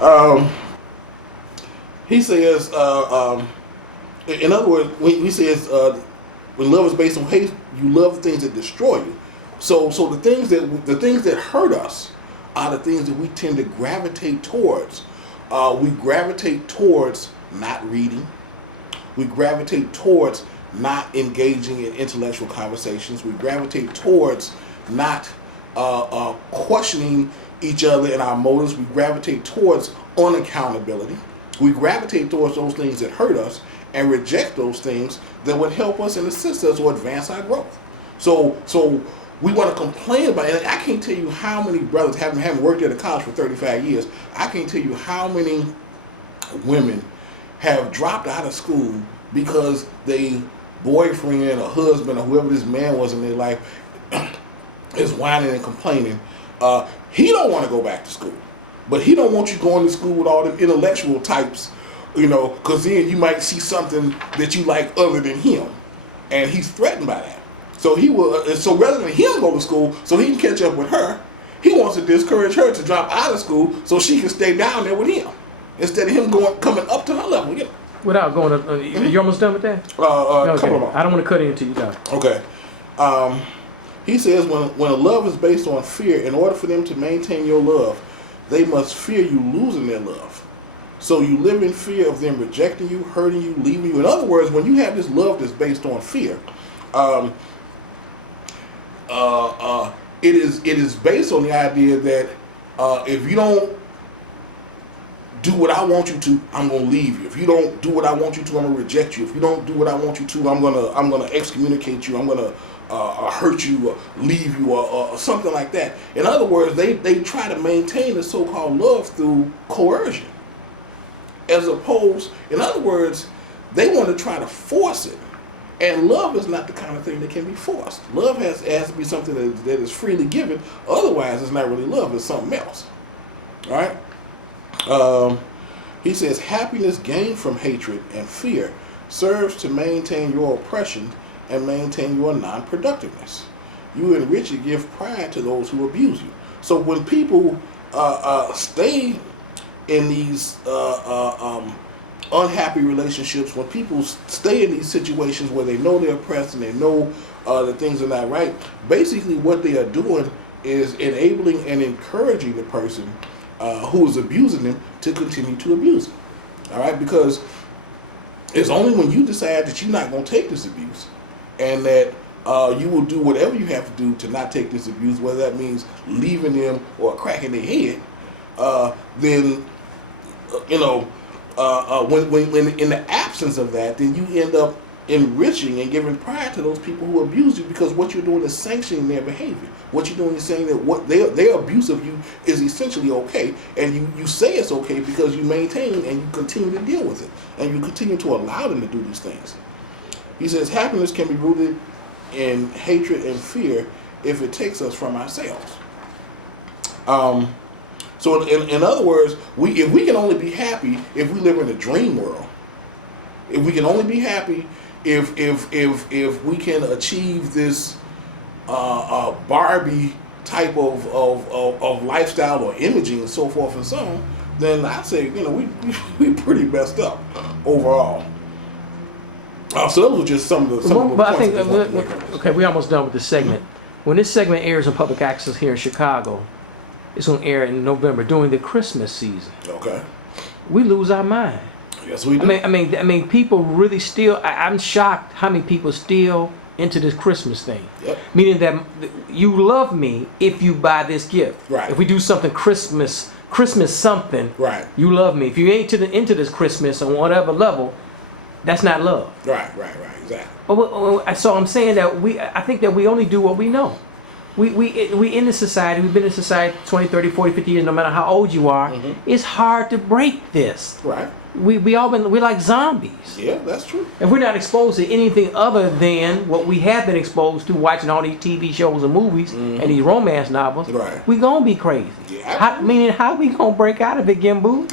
Um, he says, in other words, when he says, when love is based on hate, you love the things that destroy you. So the things that hurt us are the things that we tend to gravitate towards. We gravitate towards not reading. We gravitate towards not engaging in intellectual conversations. We gravitate towards not questioning each other and our motives. We gravitate towards unaccountability. We gravitate towards those things that hurt us and reject those things that would help us and assist us or advance our growth. So we want to complain about it. And I can't tell you how many brothers, having worked at a college for 35 years, I can't tell you how many women have dropped out of school because they boyfriend or husband or whoever this man was in their life is whining and complaining. He don't want to go back to school, but he don't want you going to school with all them intellectual types, because then you might see something that you like other than him, and he's threatened by that. So he will. So rather than him go to school so he can catch up with her, he wants to discourage her to drop out of school so she can stay down there with him instead of him coming up to her level. Without going to, you almost done with that? Okay. Come on. I don't want to cut into you guys. Okay. He says when a love is based on fear, in order for them to maintain your love, they must fear you losing their love. So you live in fear of them rejecting you, hurting you, leaving you. In other words, when you have this love that's based on fear, it is based on the idea that if you don't do what I want you to, I'm gonna leave you. If you don't do what I want you to, I'm gonna reject you. If you don't do what I want you to, I'm gonna excommunicate you. I'm gonna hurt you or leave you or something like that. In other words, they try to maintain the so-called love through coercion. As opposed, in other words, they want to try to force it. And love is not the kind of thing that can be forced. Love has to be something that is freely given. Otherwise, it's not really love. It's something else. All right? He says, happiness gained from hatred and fear serves to maintain your oppression and maintain your non-productiveness. You enrich and give pride to those who abuse you. So when people stay in these unhappy relationships, when people stay in these situations where they know they're oppressed and they know that things are not right, basically what they are doing is enabling and encouraging the person who is abusing them to continue to abuse them. All right? Because it's only when you decide that you're not going to take this abuse and that you will do whatever you have to do to not take this abuse, whether that means leaving them or cracking their head, then, when in the absence of that, then you end up enriching and giving pride to those people who abuse you, because what you're doing is sanctioning their behavior. What you're doing is saying that what their abuse of you is essentially okay, and you say it's okay because you maintain and you continue to deal with it, and you continue to allow them to do these things. He says happiness can be rooted in hatred and fear if it takes us from ourselves. So in other words, if we can only be happy if we live in a dream world. If we can only be happy if we can achieve this Barbie type of lifestyle or imaging and so forth and so on, then I'd say we pretty messed up overall. So those were just some of the But I points think okay, we're almost done with this segment. When this segment airs in public access here in Chicago, it's going to air in November during the Christmas season. Okay. We lose our mind. Yes, we do. I mean, people really still. I'm shocked how many people still into this Christmas thing. Yep. Meaning that you love me if you buy this gift. Right. If we do something Christmas something. Right. You love me. If you ain't into this Christmas on whatever level, that's not love. Right. Exactly. So I'm saying that I think that we only do what we know. We in the society, we've been in society 20, 30, 40, 50 years, no matter how old you are. Mm-hmm. It's hard to break this. Right. We're like zombies. Yeah, that's true. If we're not exposed to anything other than what we have been exposed to, watching all these TV shows and movies and these romance novels, right, we gonna be crazy. Yeah. How we gonna break out of it, Gimbu?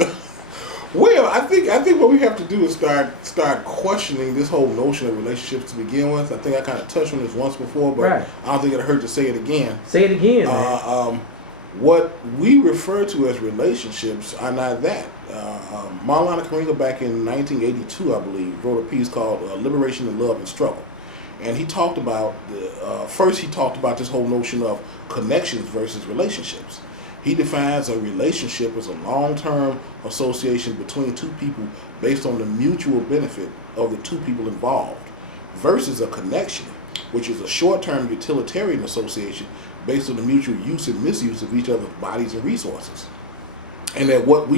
Well, I think what we have to do is start questioning this whole notion of relationships to begin with. I think I kind of touched on this once before, but right, I don't think it'll hurt to say it again. Say it again, man. What we refer to as relationships are not that. Marlana Karinga back in 1982, I believe, wrote a piece called Liberation of Love and Struggle. And he talked about, first he talked about this whole notion of connections versus relationships. He defines a relationship as a long-term association between two people based on the mutual benefit of the two people involved, versus a connection, which is a short-term utilitarian association based on the mutual use and misuse of each other's bodies and resources. And that what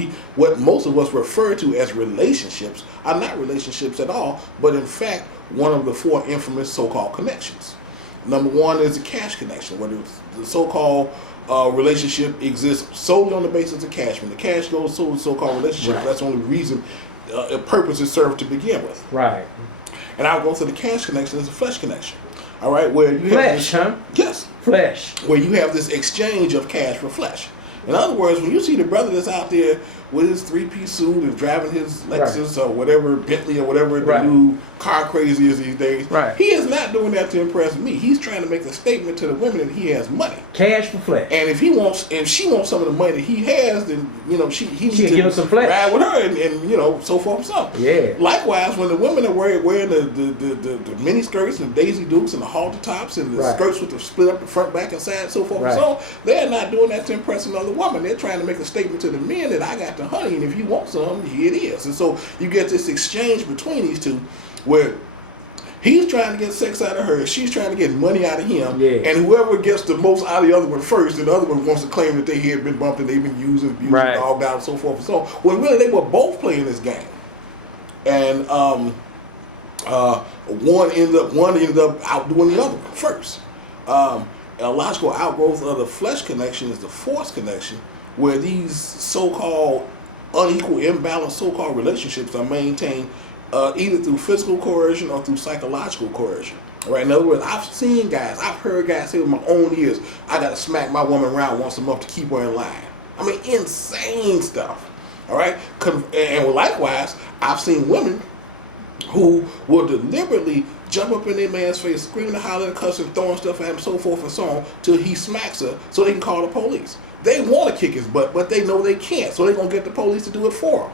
most of us refer to as relationships are not relationships at all, but in fact one of the four infamous so-called connections. Number one is the cash connection, where the so-called relationship exists solely on the basis of cash. When the cash goes to the so-called relationship, that's the only reason a purpose is served to begin with. Right. And I'll go to the cash connection as a flesh connection. All right, where you flesh, have this, yes, flesh, where you have this exchange of cash for flesh. In other words, when you see the brother that's out there with his three-piece suit and driving his Lexus or whatever, Bentley or whatever the new car crazy is these days, he is not doing that to impress me. He's trying to make a statement to the women that he has money. Cash for flesh. And if she wants some of the money that he has, then he needs to give him some flesh. Ride with her and so forth and so on. Yeah. Likewise, when the women are wearing the mini skirts and Daisy Dukes and the halter tops and the skirts with the split up the front, back, and side, so forth and so on, they're not doing that to impress another woman. They're trying to make a statement to the men that I got the honey, and if you want some, here it is. And so you get this exchange between these two where he's trying to get sex out of her, she's trying to get money out of him, and whoever gets the most out of the other one first, and the other one wants to claim that they had been bumped and they've been used and abused and dogged out and so forth and so on. When really they were both playing this game. And one ended up outdoing the other one first. A logical outgrowth of the flesh connection is the force connection, where these so-called unequal, imbalanced so-called relationships are maintained either through physical coercion or through psychological coercion. Right? In other words, I've heard guys say with my own ears, I got to smack my woman around once a month to keep her in line. I mean, insane stuff. All right? And likewise, I've seen women who will deliberately jump up in their man's face, screaming and hollering and cussing, throwing stuff at him, so forth and so on, till he smacks her so they can call the police. They want to kick his butt, but they know they can't, so they're going to get the police to do it for them.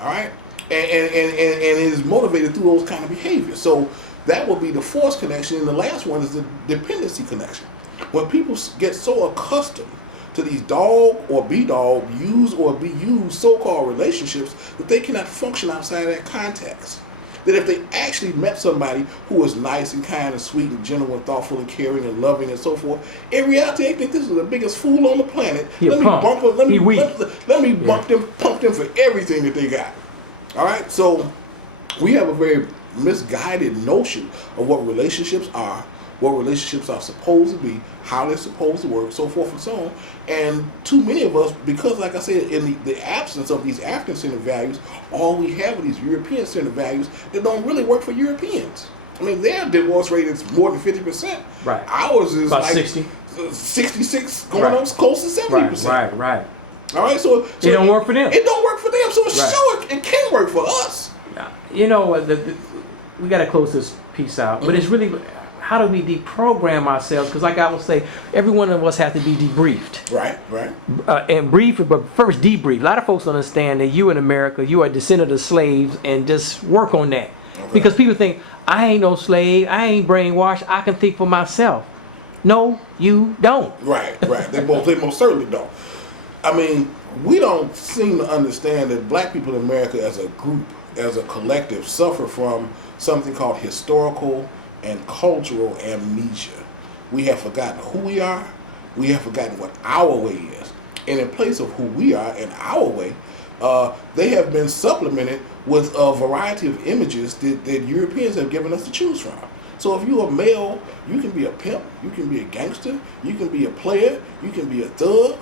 All right? And it is motivated through those kind of behaviors. So that will be the force connection, and the last one is the dependency connection. When people get so accustomed to these dog or be dog, use or be used so-called relationships that they cannot function outside of that context. That if they actually met somebody who was nice and kind and sweet and gentle and thoughtful and caring and loving and so forth, in reality they think this is the biggest fool on the planet. Let me bump them, pump them for everything that they got. All right, so we have a very misguided notion of what relationships are supposed to be, how they're supposed to work, so forth and so on. And too many of us, because like I said, in the absence of these African-centered values, all we have are these European-centered values that don't really work for Europeans. I mean, their divorce rate is more than 50%. Right. Ours is about like 60. 66, going up close to 70%. Right. All right, so it don't work for them. It don't work for them, so it can work for us. You know, we got to close this piece out, but it's really, how do we deprogram ourselves? Because like I will say, every one of us has to be debriefed. Right. And brief, but first debrief. A lot of folks don't understand that you in America, you are a descendant of slaves, and just work on that. Okay. Because people think, I ain't no slave, I ain't brainwashed, I can think for myself. No, you don't. Right. They most certainly don't. I mean, we don't seem to understand that black people in America as a group, as a collective, suffer from something called historical and cultural amnesia. We have forgotten who we are. We have forgotten what our way is. And in place of who we are and our way, they have been supplemented with a variety of images that Europeans have given us to choose from. So if you're a male, you can be a pimp, you can be a gangster, you can be a player, you can be a thug,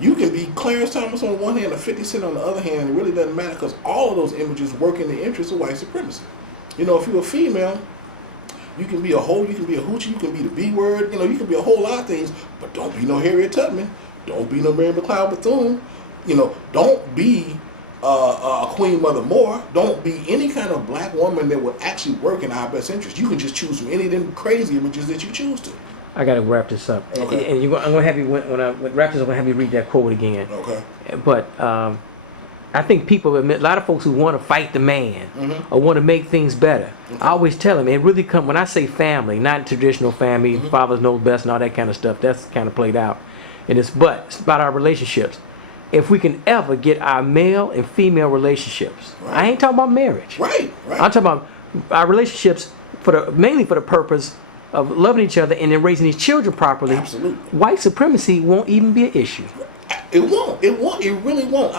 you can be Clarence Thomas on one hand and 50 Cent on the other hand, and it really doesn't matter because all of those images work in the interest of white supremacy. You know, if you're a female, you can be a hoe, you can be a hoochie, you can be the B word, you know, you can be a whole lot of things, but don't be no Harriet Tubman, don't be no Mary McLeod Bethune, you know, don't be Queen Mother Moore, don't be any kind of black woman that would actually work in our best interest. You can just choose from any of them crazy images that you choose to. I got to wrap this up. Okay. And I'm going to have you, when I wrap this up, I'm going to have you read that quote again. Okay. But I think people, a lot of folks who want to fight the man or want to make things better, I always tell them, it really when I say family, not traditional family, fathers know best and all that kind of stuff, that's kind of played out. But it's about our relationships. If we can ever get our male and female relationships, I ain't talking about marriage. Right. I'm talking about our relationships mainly for the purpose of loving each other and then raising these children properly. Absolutely. White supremacy won't even be an issue. It won't. It won't. It really won't.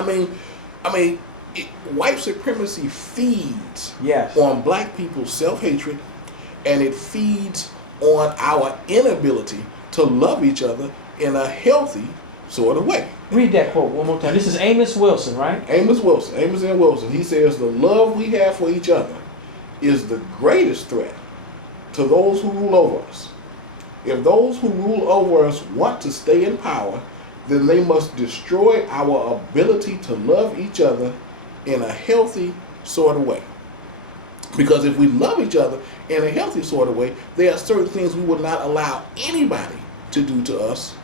White supremacy feeds on black people's self-hatred, and it feeds on our inability to love each other in a healthy sort of way. Read that quote one more time. This is Amos Wilson, right? Amos N. Wilson. He says, the love we have for each other is the greatest threat to those who rule over us. If those who rule over us want to stay in power, then they must destroy our ability to love each other in a healthy sort of way. Because if we love each other in a healthy sort of way, there are certain things we would not allow anybody to do to us.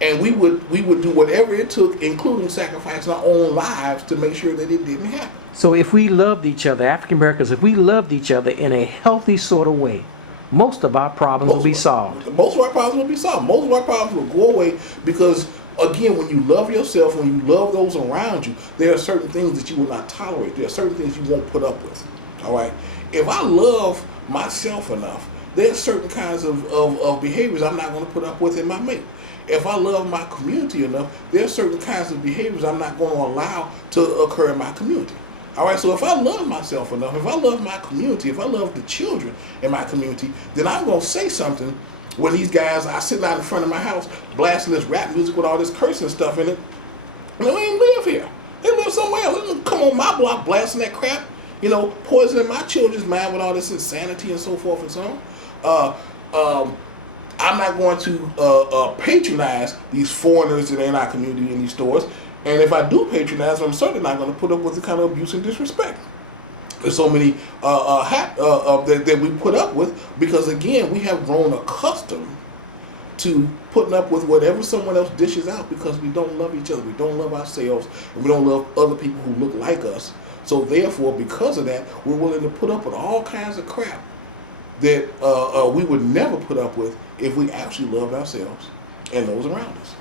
And we would do whatever it took, including sacrificing our own lives, to make sure that it didn't happen. So if we loved each other, African Americans, if we loved each other in a healthy sort of way, most of our problems will be solved. Most of our problems will be solved. Most of our problems will go away because, again, when you love yourself, when you love those around you, there are certain things that you will not tolerate. There are certain things you won't put up with. All right? If I love myself enough, there are certain kinds of behaviors I'm not going to put up with in my mate. If I love my community enough, there are certain kinds of behaviors I'm not going to allow to occur in my community. All right, so if I love myself enough, if I love my community, if I love the children in my community, then I'm going to say something when these guys are sitting out in front of my house blasting this rap music with all this cursing stuff in it. And they ain't live here. They live somewhere else. They don't come on my block blasting that crap, poisoning my children's mind with all this insanity and so forth and so on. I'm not going to patronize these foreigners that are in our community in these stores. And if I do patronize them, I'm certainly not going to put up with the kind of abuse and disrespect. There's so many that we put up with because, again, we have grown accustomed to putting up with whatever someone else dishes out because we don't love each other, we don't love ourselves, and we don't love other people who look like us. So therefore, because of that, we're willing to put up with all kinds of crap that we would never put up with if we actually loved ourselves and those around us.